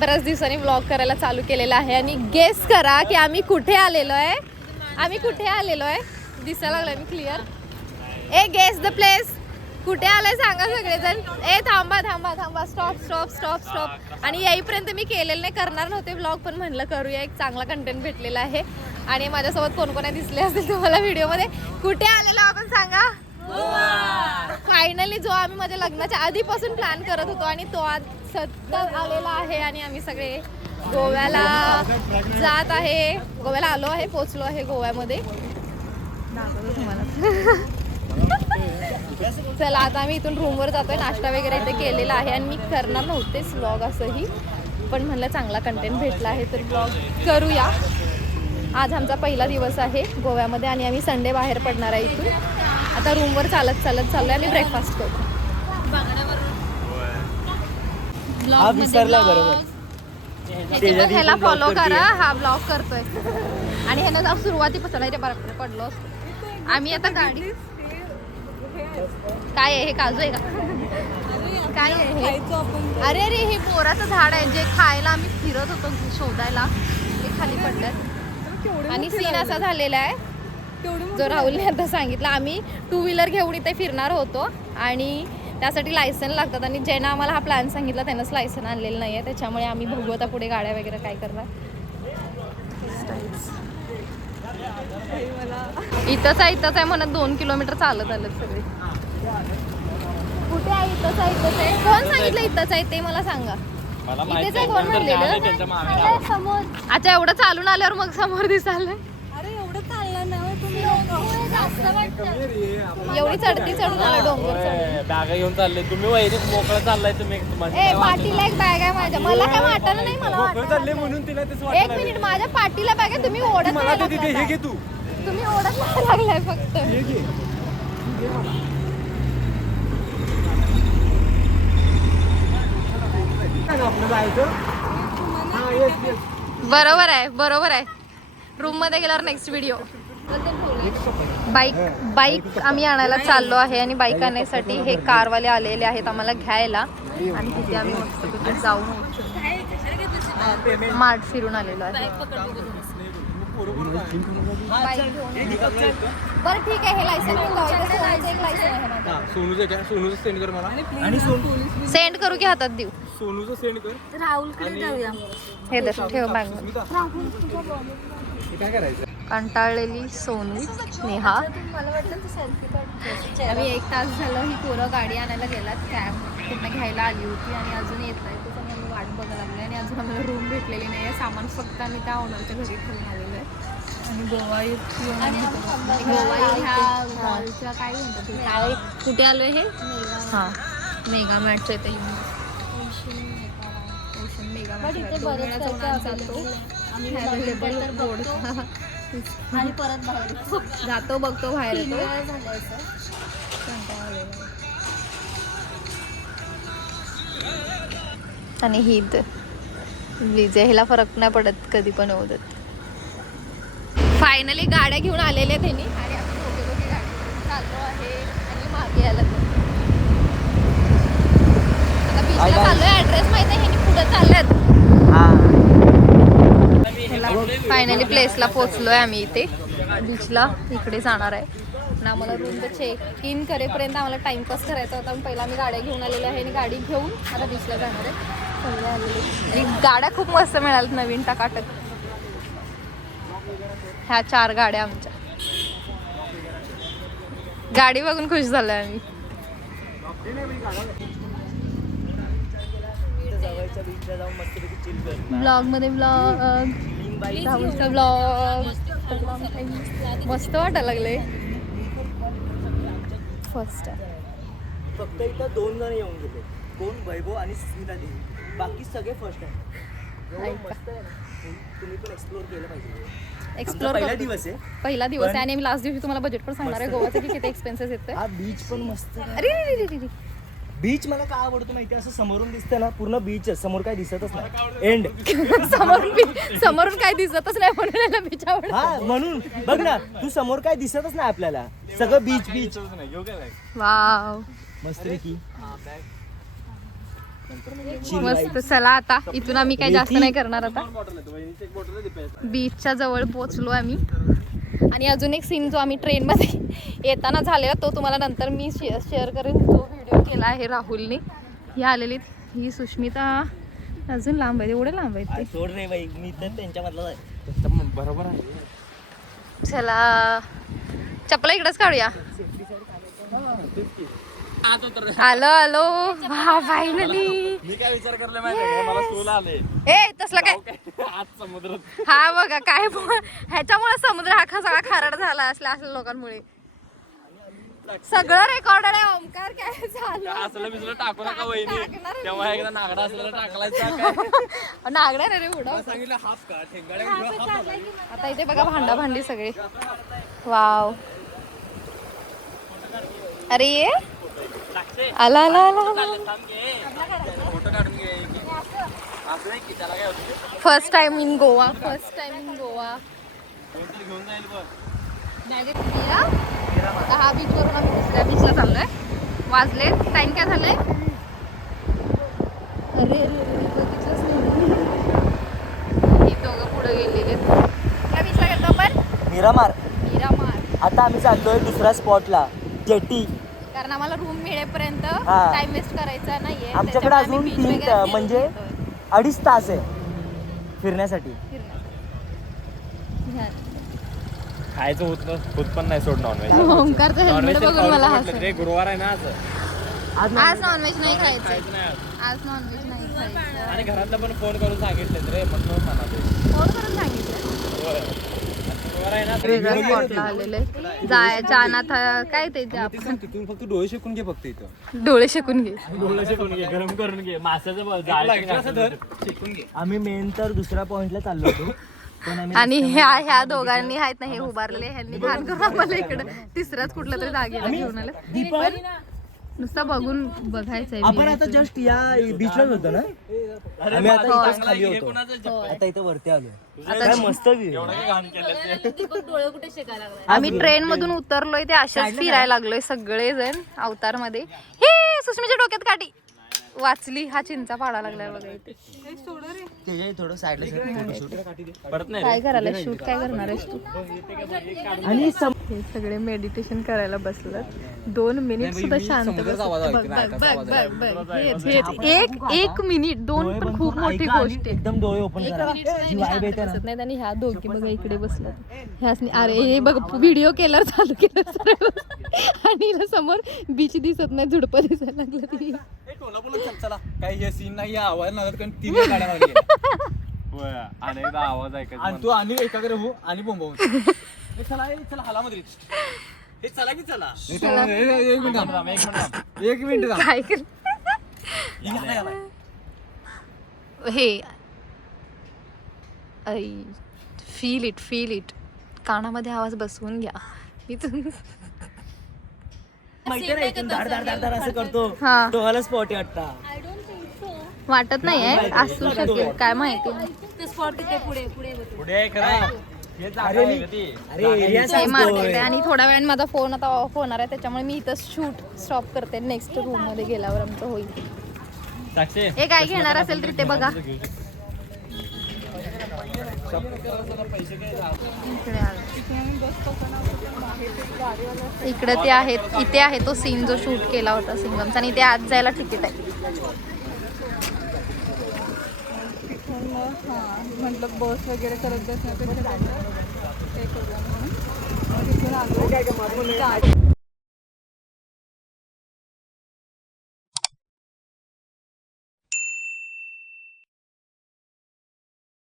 बऱ्याच दिवसांनी व्लॉग करायला चालू केलेला आहे आणि गेस करा की आम्ही कुठे आलेलो आहे. दिसायला लागलोय मी clear. A guess the place. कुठे आलाय सांगा सगळेजण. ए थांबा स्टॉप. आणि येईपर्यंत मी केलेलं नाही, करणार नव्हते व्लॉग, पण म्हणलं करूया, एक चांगला कंटेंट भेटलेला आहे. आणि माझ्यासोबत कोण कोण दिसले असतील तुम्हाला व्हिडिओमध्ये. कुठे आलेलो आपण सांगा. फायनली जो आम्ही माझ्या लग्नाच्या आधीपासून प्लॅन करत होतो आणि तो आज सत्य आलेला आहे आणि आम्ही सगळे गोव्याला जात आहे. गोव्याला आलो आहे, पोचलो आहे गोव्यामध्ये. चला आता आम्ही इथून रूमवर जातोय. नाश्ता वगैरे इथे केलेला आहे आणि मी करणार नव्हतेच व्लॉग असंही, पण म्हणलं चांगला कंटेंट भेटला आहे तर व्लॉग करूया. आज आमचा पहिला दिवस आहे गोव्यामध्ये आणि आम्ही संडे बाहेर पडणार आहे इथून. आता रूमवर चालत चाललोय. आम्ही ब्रेकफास्ट करतो. ह्याला फॉलो करा, हा ब्लॉग करतोय आणि ह्यानं जाऊन सुरुवातीपासून रे बरोबर पडलो असतो आम्ही. आता गाडी काय आहे हे, काजू आहे का काय आहे हे? अरे हे बोराचं झाड आहे जे खायला आम्ही फिरत होतो शोधायला, ते खाली पडल्यात. आणि सीन असा झालेला आहे जो राहुलने आता सांगितलं. आम्ही 2 व्हीलर घेऊन इथे फिरणार होतो आणि त्यासाठी लायसन लागतात आणि ज्यानं आम्हाला हा प्लॅन सांगितला त्यानंच लायसन आणलेलं नाही आहे. त्याच्यामुळे आम्ही बघू आता पुढे गाड्या वगैरे काय करणार. इथंच आहे म्हणत 2 किलोमीटर चालत आलं सगळे. कुठे आहे? इथंच आहे. कोण सांगितलं इथंच आहे ते मला सांगा. इथेच आहे कोण म्हणलेलं? समोर. अच्छा एवढं चालून आल्यावर मग समोर दिसायला. अरे एवढं चाललं ना तुम्ही. एवढी चढून आला डोंगर. बॅग घेऊन चालले तुम्ही, वैरी मोकळं चाललाय तुम्ही. पाठीला एक बॅग आहे माझ्या. मला काय वाटलं नाही. मला चालले म्हणून तिला एक मिनिट, माझ्या पाठीला बॅग आहे. तुम्ही ओढत तुम्ही ओढत लागलाय फक्त. बरोबर आहे. रूम मध्ये गेल्यावर नेक्स्ट व्हिडिओ. बाईक आम्ही आणायला चाललो आहे आणि बाईक आणण्यासाठी हे कारवाले आलेले आहेत आम्हाला घ्यायला आणि तिथे आम्ही मस्त जाऊन मार्ट फिरून आलेलो आहे. बरं ठीक आहे. हे लायसन सेंड कर मला. सेंड करू की हातात देऊ? सोनूचं सेंड कर. राहुलकडे जाऊया. हे दर्शन ठेव बॅग. काय करायचं? कंटाळलेली सोनू नेहा. आम्ही 1 तास झालं ही पोरं गाडी आणायला गेलात. कॅब पूर्ण घ्यायला आली होती आणि अजून येत नाही. त्याच्यामुळे आम्ही वाट बघायला लागली आणि अजून आम्हाला रूम भेटलेली नाही आहे. सामान फक्त आम्ही त्या ओनरच्या घरी ठेवून आलेलो आहे. आणि गोवा ह्या मॉलच्या काय म्हणतात कुठे आलो आहे हे? हां मेगा मॅटच्या इथे ओशन मेगा मॅट जातो आम्ही. अवेलेबल बोर्ड आणि परत बाहेर जातो बघतो बाहेर येतो. आणि ही विजय ह्याला फरक नाही पडत कधी पण होत. फायनली गाड्या घेऊन आलेल्या त्यांनी आणि आपण दोघे गाडी चाललो आहे आणि मागे आला. आता बीचला चाललोय. ऍड्रेस माहिती आहे हे पुढे चालल्यात. फायनली प्लेसला पोहोचलोय आम्ही. इथे बीचला इकडे जाणार आहे आणि आम्हाला रूमचं चेक इन करेपर्यंत आम्हाला टाइमपास करायचा होता. पहिला आम्ही गाड्या घेऊन आलेल्या आहे आणि गाडी घेऊन आता बीचला जाणार आहे. सगळे आलेले आणि गाड्या खूप मस्त मिळाल्या नवीन टकाटक. ह्या 4 गाड्या आमच्या. गाडी बघून खुश झालोय आम्ही. ब्लॉग मध्ये ब्लॉग मस्त वाटायला लागले. फर्स्ट फक्त इथं 2 जण येऊन गेले. कोण? वैभव आणि स्मिता देवी. बाकी सगळे फर्स्ट आहे. मस्त आहे ना. तुम्ही पण एक्सप्लोर केलं पाहिजे. एक्सप्लोर पहिला दिवस आहे आणि लास्ट दिवशी तुम्हाला बजेट पण सांगणार आहे गोवाचे की किती एक्सपेन्सेस येते. हा बीच पण मस्त. अरे बीच मला काय आवडतं माहिती आहे? असं समोरून दिसतं ना पूर्ण बीच, समोर काय दिसतच नाही. एंड. समोरून काय दिसतच नाही म्हणून बीच आवडतं. हा म्हणून बघ ना तू, समोर काय दिसतच नाही आपल्याला, सगळं बीच. वाव मस्त की. मस्त. चला आता इथून आम्ही काही जास्त नाही करणार आता. बॉटल आहे वहिनीची एक बॉटल आहे ती प्यायची. बीचच्या जवळ पोहोचलो आम्ही. आणि अजून एक सीन जो आम्ही ट्रेनमध्ये येताना झालेला तो तुम्हाला नंतर मी शेअर करेन. तो व्हिडिओ केला आहे राहुलने. ही आलेली ही सुष्मिता अजून लांब आहे, एवढे लांब आहेत ते. सोड रे बाई, मी तर त्यांच्यामधला आहे. एकदम बरोबर आहे. चला चपला इकडेच काढूया. आज उतर. आलो आलो वा फायनली. मी काय विचार करले माहिती आहे का? मला सूल आले ए तसलं काय आज समुद्रात. हा बघा काय ह्याच्यामुळे समुद्र हा सगळा खारड झाला असल्या लोकांमुळे. सगळं रेकॉर्ड आहे. ओमकार काय झालं असलं बिसलं टाकू नका वहिनी. तेव्हा एकदा नागडा असलेला टाकलायचा काय नागड्या रे उडव. सांगितलं हाफ का ठेंगाड्या. आता इथे बघा भांडा भांडी सगळे. वाव अरे ये आला आला आला फोटो काढून घे. असं नाही की त्याला काय होतं. First time in Goa. First time in Goa. कोणतरी घेऊन जाईल बघ. आता हा बीच वरून आम्ही दुसऱ्या बीचला चाललोय. वाजले टाइम काय झालंय. अरे बघितलंच नाही. ही दोघं पुढे गेलेले. त्या बीचला गेलो आपण मिरामार. मीरामार. आता आम्ही चाललोय दुसऱ्या स्पॉटला, जेटी. कारण आम्हाला रूम मिळेपर्यंत हा. टाइम वेस्ट करायचा नाहीये. आमच्याकडे त्याच्यामुळे अजून आम्ही beach 3 वगैरे म्हणजे फिरतोय. 2.5 तास आहे फिरण्यासाठी. खायचं होत पण नाही सोड नॉनव्हेज. ओमकारचं हेल्मेट बघून मला हसू. रे गुरुवार आहे ना आज. आज नॉनव्हेज नाही खायचं. खायचं नाही आज. आज नॉनव्हेज नाही खायचं. आणि घरातलं पण फोन करून सांगितलं रे म्हणून म्हणा ते. फोन करून सांगितलं. गुरुवार आहे ना. वेगळ्या स्पॉटला आलेले जायच्या अनाथ काय ते तिथून फक्त डोळे शेकून घे फक्त इथं. डोळे शेकून घे. डोळे शेकून घे, गरम करून घे. माशाचं जाळं शेकून घे. आम्ही मेन तर दुसऱ्या पॉइंटला चाललो होतो, पण आम्ही आणि ह्या दोघांनी आहेत ना हे उभारलेले ह्यांनी भान करून आम्हाला इकडं तिसऱ्याच कुठल्या तरी जागेला घेऊन आलं. दीपक नुसतं बघून बघायचंय. आपण आता जस्ट या बीचलाच होतो ना. आम्ही आता इथेच खाली होतो, आता इथं वरती आलो. काय मस्त view आहे. आम्ही ट्रेन मधून उतरलोय ते अशाच फिरायला लागलोय सगळे जण अवतार मध्ये. हे सुष्मीच्या डोक्यात काठी वाचली. हा चिंचा पाडा लागलाय बघा इथे. त्याच्या थोडं साईडला परत नाही काय करायला शूट काय करणार आहेस तू. आणि हे सगळे मेडिटेशन करायला बसलं. 2 मिनिट सुद्धा शांत बस. बघ बघ बघ बघ हेच. एक मिनिट 2 पण खूप मोठी गोष्ट आहे. एकदम डोळे ओपन करा. जी vibe येते ना. नाही आणि ह्या दोघी बघा इकडे बसल्यात. ह्यासनी अरे हे बघ व्हिडिओ केल्यावर चालू केलं आणि हिला समोर बीच दिसत नाही, झुडपं दिसायला लागलं ती. चला काही हे सीन नाही आवाज लागत कारण 3 गाड्या लागल्या. अनेकदा आवाज ऐकायचा आणि तू आणि एकाकडे हो आणि बोंबवून चला चला हाला मध्ये हे चला की चला. एक मिनिट काय कर हे फील इट कानामध्ये आवाज बसवून घ्या. इथून माहिती नाही इथून धाड धाड धाड धाड असं करतो हा. तुम्हाला स्पॉट वाटता. वाटत नाही आहे, असू शकेल काय माहिती. पुढे खरं अरे एरिया हे मार्केट आहे आणि थोड्या वेळाने माझा फोन आता ऑफ होणार आहे त्याच्यामुळे मी इथं शूट स्टॉप करते. नेक्स्ट रूम मध्ये गेल्यावर आमचं होईल. साक्षी हे काय घेणार असेल तर ते बघा. इकडे ते आहेत. इथे आहे तो सीन जो शूट केला होता सिंगमचा आणि इथे आज जायला तिकीट आहे. म्हटलं बस वगैरे करत बसण्यापेक्षा ते करूया म्हणून